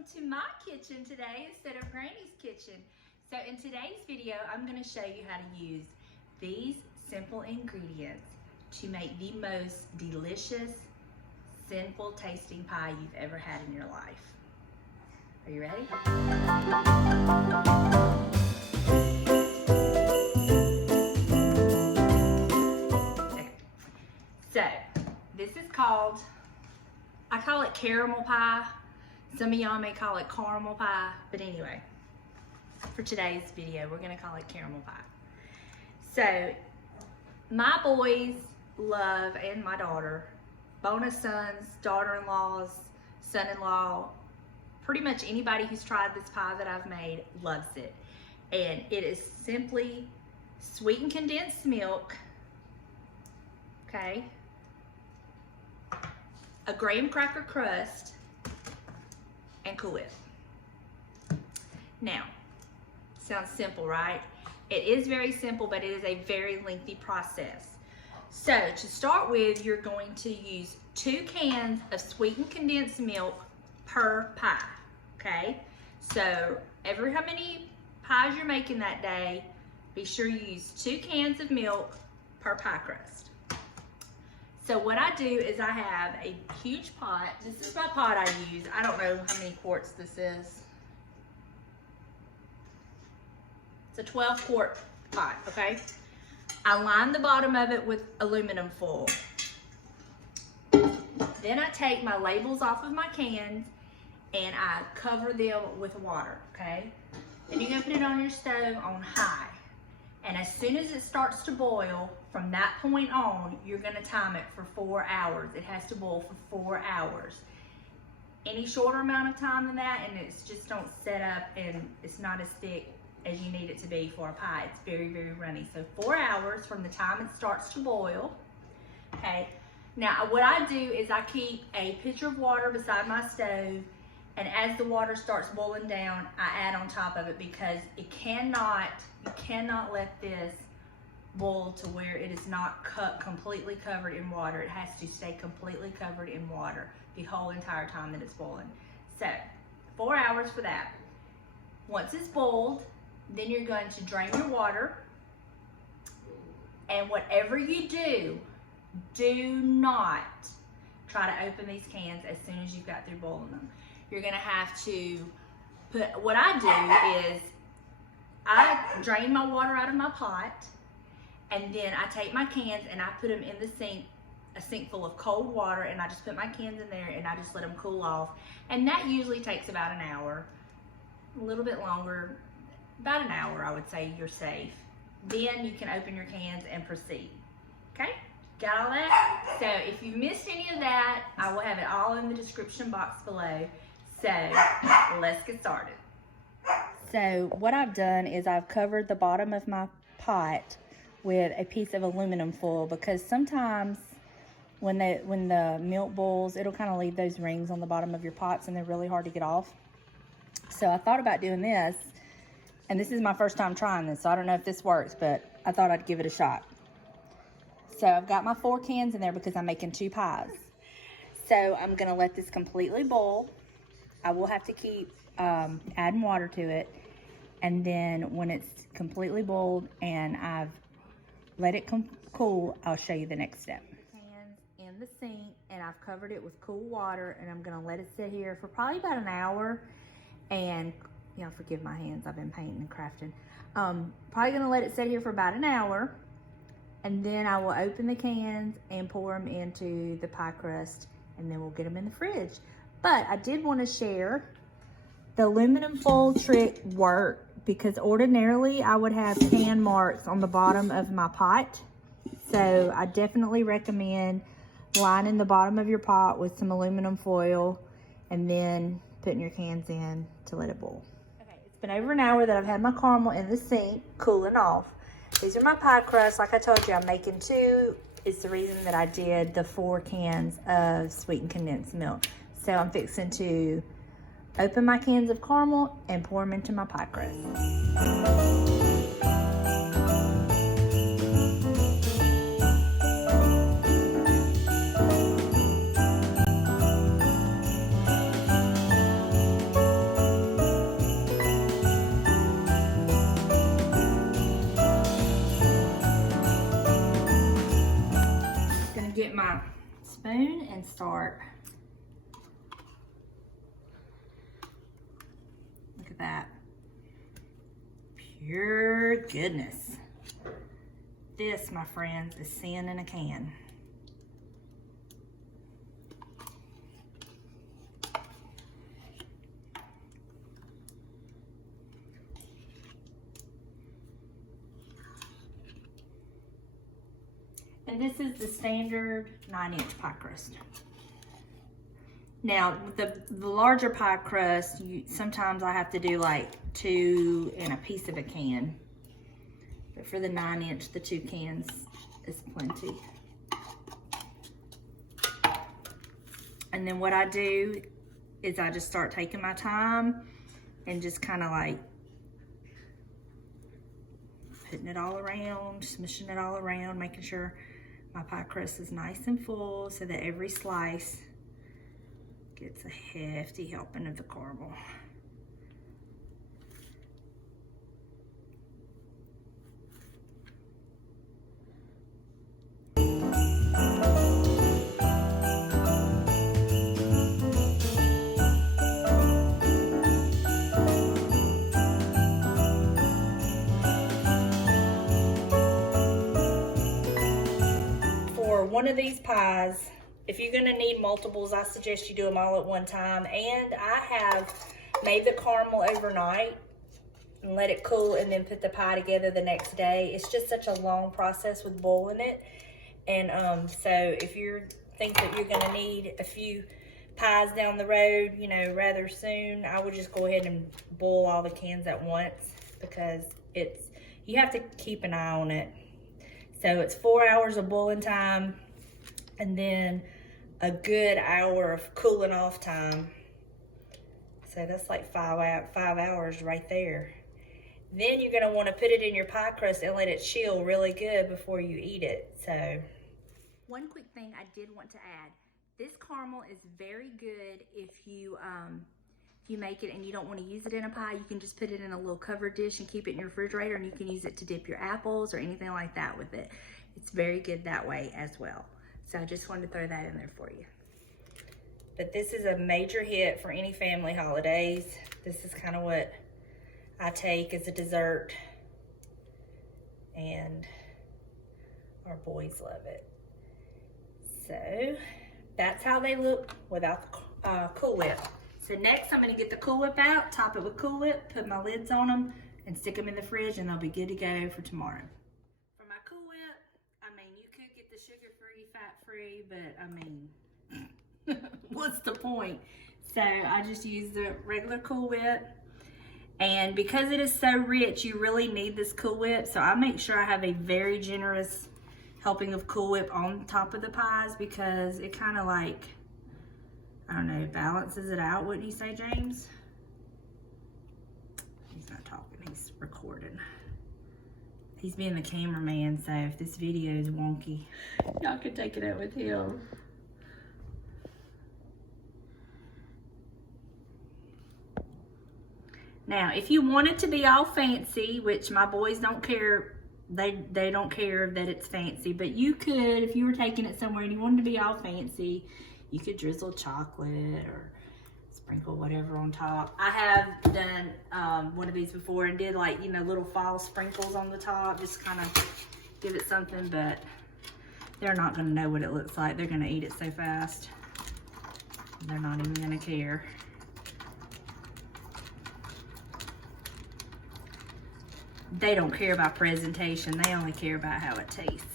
welcome to my kitchen today instead of Granny's kitchen. So in today's video, I'm going to show you how to use these simple ingredients to make the most delicious, sinful tasting pie you've ever had in your life. Are you ready? Okay. So this is called, I call it caramel pie. Some of y'all may call it caramel pie, but anyway, for today's video, we're gonna call it caramel pie. So, my boys love, and my daughter, bonus sons, daughter-in-laws, son-in-law, pretty much anybody who's tried this pie that I've made loves it. And it is simply sweetened condensed milk, okay, a graham cracker crust, and Cool Whip. Now, sounds simple, right? It is very simple, but it is a very lengthy process. So to start with, you're going to use 2 cans of sweetened condensed milk per pie, okay? So how many pies you're making that day, be sure you use 2 cans of milk per pie crust. So what I do is I have a huge pot. This is my pot I use. I don't know how many quarts this is. It's a 12-quart pot, okay? I line the bottom of it with aluminum foil. Then I take my labels off of my cans and I cover them with water, okay? Then you're gonna put it on your stove on high. And as soon as it starts to boil, from that point on, you're gonna time it for 4 hours. It has to boil for 4 hours. Any shorter amount of time than that, and it's just don't set up and it's not as thick as you need it to be for a pie. It's very, very runny. So 4 hours from the time it starts to boil, okay? Now, what I do is I keep a pitcher of water beside my stove, and as the water starts boiling down, I add on top of it because you cannot let this boil to where it is not completely covered in water. It has to stay completely covered in water the whole entire time that it's boiling. So 4 hours for that. Once it's boiled, then you're going to drain your water, and whatever you do not try to open these cans as soon as you've got through boiling them. You're gonna have to put, what I do is I drain my water out of my pot, and then I take my cans and I put them in the sink, a sink full of cold water, and I just put my cans in there and I just let them cool off. And that usually takes about an hour, a little bit longer, about an hour I would say you're safe. Then you can open your cans and proceed, okay? Got all that? So if you missed any of that, I will have it all in the description box below. So let's get started. So what I've done is I've covered the bottom of my pot with a piece of aluminum foil, because sometimes when the milk boils, it'll kind of leave those rings on the bottom of your pots and they're really hard to get off. So I thought about doing this, and this is my first time trying this, so I don't know if this works, but I thought I'd give it a shot. So I've got my 4 cans in there because I'm making 2 pies. So I'm gonna let this completely boil. I will have to keep adding water to it. And then when it's completely boiled and I've let it cool, I'll show you the next step. Hands in the sink, and I've covered it with cool water, and I'm gonna let it sit here for probably about an hour. And, you know, forgive my hands, I've been painting and crafting. Probably gonna let it sit here for about an hour, and then I will open the cans and pour them into the pie crust, and then we'll get them in the fridge. But I did want to share the aluminum foil trick worked, because ordinarily I would have can marks on the bottom of my pot. So I definitely recommend lining the bottom of your pot with some aluminum foil and then putting your cans in to let it boil. Okay, it's been over an hour that I've had my caramel in the sink cooling off. These are my pie crusts. Like I told you, I'm making 2. It's the reason that I did the 4 cans of sweetened condensed milk. So I'm fixing to open my cans of caramel and pour them into my pie crust. spoon and start. Look at that. Pure goodness. This, my friends, is sin in a can. And this is the standard 9-inch pie crust. Now, the larger pie crust, sometimes I have to do like 2 in a piece of a can. But for the 9-inch, the 2 cans is plenty. And then what I do is I just start taking my time and just kind of like putting it all around, smushing it all around, making sure my pie crust is nice and full so that every slice gets a hefty helping of the caramel. One of these pies, if you're gonna need multiples, I suggest you do them all at one time. And I have made the caramel overnight and let it cool and then put the pie together the next day. It's just such a long process with boiling it. And so if you think that you're gonna need a few pies down the road, you know, rather soon, I would just go ahead and boil all the cans at once, because you have to keep an eye on it. So it's 4 hours of boiling time and then a good hour of cooling off time. So that's like 5 hours right there. Then you're gonna wanna put it in your pie crust and let it chill really good before you eat it. So, one quick thing I did want to add. This caramel is very good if you make it and you don't want to use it in a pie. You can just put it in a little covered dish and keep it in your refrigerator, and you can use it to dip your apples or anything like that with it. It's very good that way as well. So I just wanted to throw that in there for you. But this is a major hit for any family holidays. This is kind of what I take as a dessert, and our boys love it. So that's how they look without the Cool Whip. So next, I'm gonna get the Cool Whip out, top it with Cool Whip, put my lids on them, and stick them in the fridge, and they'll be good to go for tomorrow. For my Cool Whip, I mean, you could get the sugar-free, fat-free, but I mean, what's the point? So I just use the regular Cool Whip, and because it is so rich, you really need this Cool Whip, so I make sure I have a very generous helping of Cool Whip on top of the pies, because it kind of like, I don't know, balances it out, wouldn't you say, James? He's not talking, he's recording. He's being the cameraman, so if this video is wonky, y'all can take it up with him. Now, if you want it to be all fancy, which my boys don't care, they don't care that it's fancy, but you could, if you were taking it somewhere and you wanted to be all fancy, you could drizzle chocolate or sprinkle whatever on top. I have done one of these before and did, like, you know, little fall sprinkles on the top, just kind of give it something, but they're not gonna know what it looks like. They're gonna eat it so fast. They're not even gonna care. They don't care about presentation. They only care about how it tastes.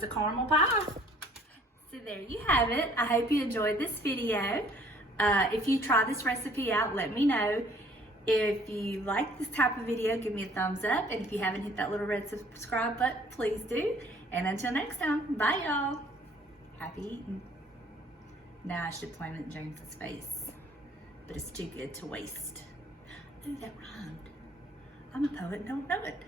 The caramel pie. So there you have it. I hope you enjoyed this video. If you try this recipe out, let me know. If you like this type of video, give me a thumbs up, and if you haven't hit that little red subscribe button, please do. And until next time, bye y'all. Happy eating. Now I should plant it in James's face, but it's too good to waste. Oh, that rhymed. I'm a poet and don't know it.